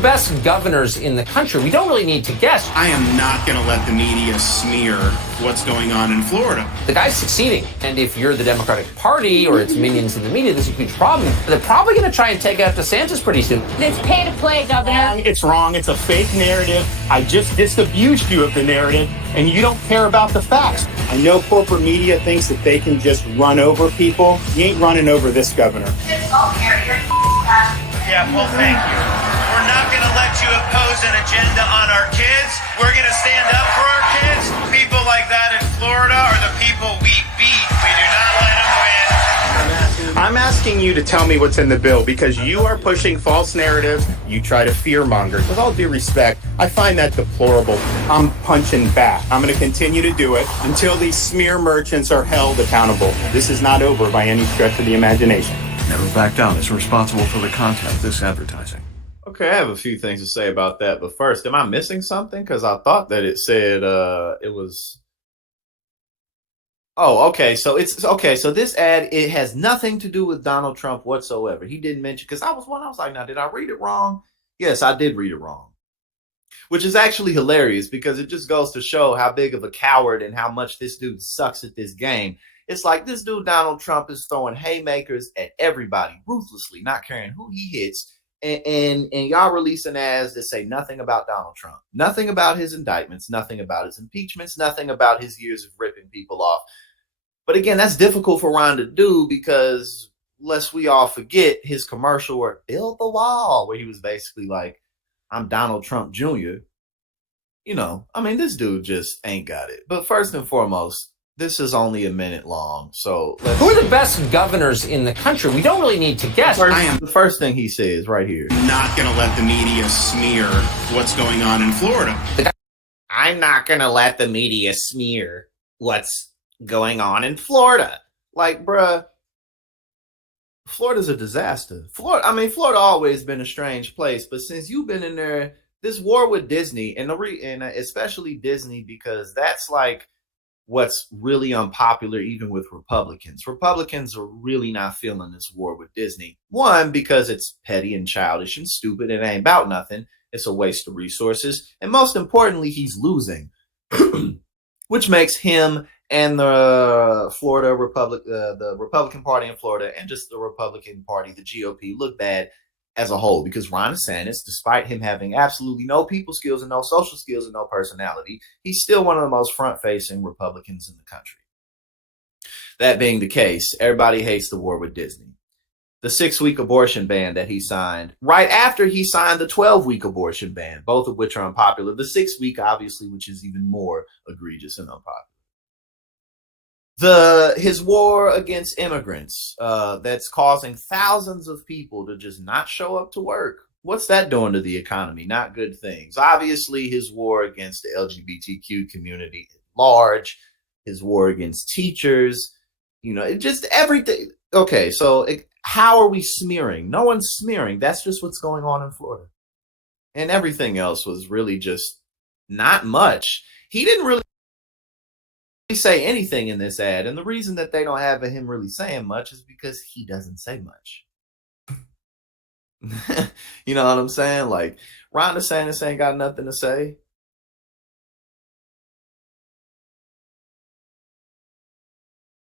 the best governors in the country. We don't really need to guess. I am not going to let the media smear what's going on in Florida. The guy's succeeding. And if you're the Democratic Party or its minions in the media, there's a huge problem. They're probably going to try and take out DeSantis pretty soon. It's pay to play, Governor. It's wrong. It's a fake narrative. I just disabused you of the narrative, and you don't care about the facts. I know corporate media thinks that they can just run over people. You ain't running over this governor. Yeah, well, thank you. We're not going to let you impose an agenda on our kids. We're going to stand up for our kids. People like that in Florida are the people we beat. We do not let them win. I'm asking you to tell me what's in the bill because you are pushing false narratives. You try to fearmonger. With all due respect, I find that deplorable. I'm punching back. I'm going to continue to do it until these smear merchants are held accountable. This is not over by any stretch of the imagination. Never back down. It's responsible for the content of this advertising. Okay, I have a few things to say about that. But first, am I missing something? Because I thought that it said it was. Oh, okay. So it's okay. So this ad, it has nothing to do with Donald Trump whatsoever. He didn't mention, because I was like, now, did I read it wrong? Yes, I did read it wrong. Which is actually hilarious because it just goes to show how big of a coward and how much this dude sucks at this game. It's like this dude, Donald Trump, is throwing haymakers at everybody ruthlessly, not caring who he hits. And y'all releasing ads that say nothing about Donald Trump, nothing about his indictments, nothing about his impeachments, nothing about his years of ripping people off. But again, that's difficult for Ron to do because lest we all forget his commercial where build the wall, where he was basically like, I'm Donald Trump Jr. You know, I mean, this dude just ain't got it. But first and foremost, this is only a minute long, so who are the best governors in the country? We don't really need to guess. The first thing he says right here. I'm not going to let the media smear what's going on in Florida. I'm not going to let the media smear what's going on in Florida. Like, bruh, Florida's a disaster. Florida always been a strange place, but since you've been in there, this war with Disney, and especially Disney, because that's like what's really unpopular even with Republicans. Republicans are really not feeling this war with Disney. One, because it's petty and childish and stupid. It ain't about nothing. It's a waste of resources. And most importantly, he's losing, which makes him and the Republican Party in Florida and just the Republican Party, the GOP, look bad as a whole, because Ron DeSantis, despite him having absolutely no people skills and no social skills and no personality, he's still one of the most front-facing Republicans in the country. That being the case, everybody hates the war with Disney. The 6-week abortion ban that he signed right after he signed the 12-week abortion ban, both of which are unpopular. The 6-week, obviously, which is even more egregious and unpopular. His war against immigrants, that's causing thousands of people to just not show up to work. What's that doing to the economy? Not good things. Obviously, his war against the LGBTQ community at large, his war against teachers, just everything. Okay, so how are we smearing? No one's smearing. That's just what's going on in Florida. And everything else was really just not much. He didn't really say anything in this ad, and the reason that they don't have him really saying much is because he doesn't say much. You know what I'm saying? Like, Ron DeSantis ain't got nothing to say.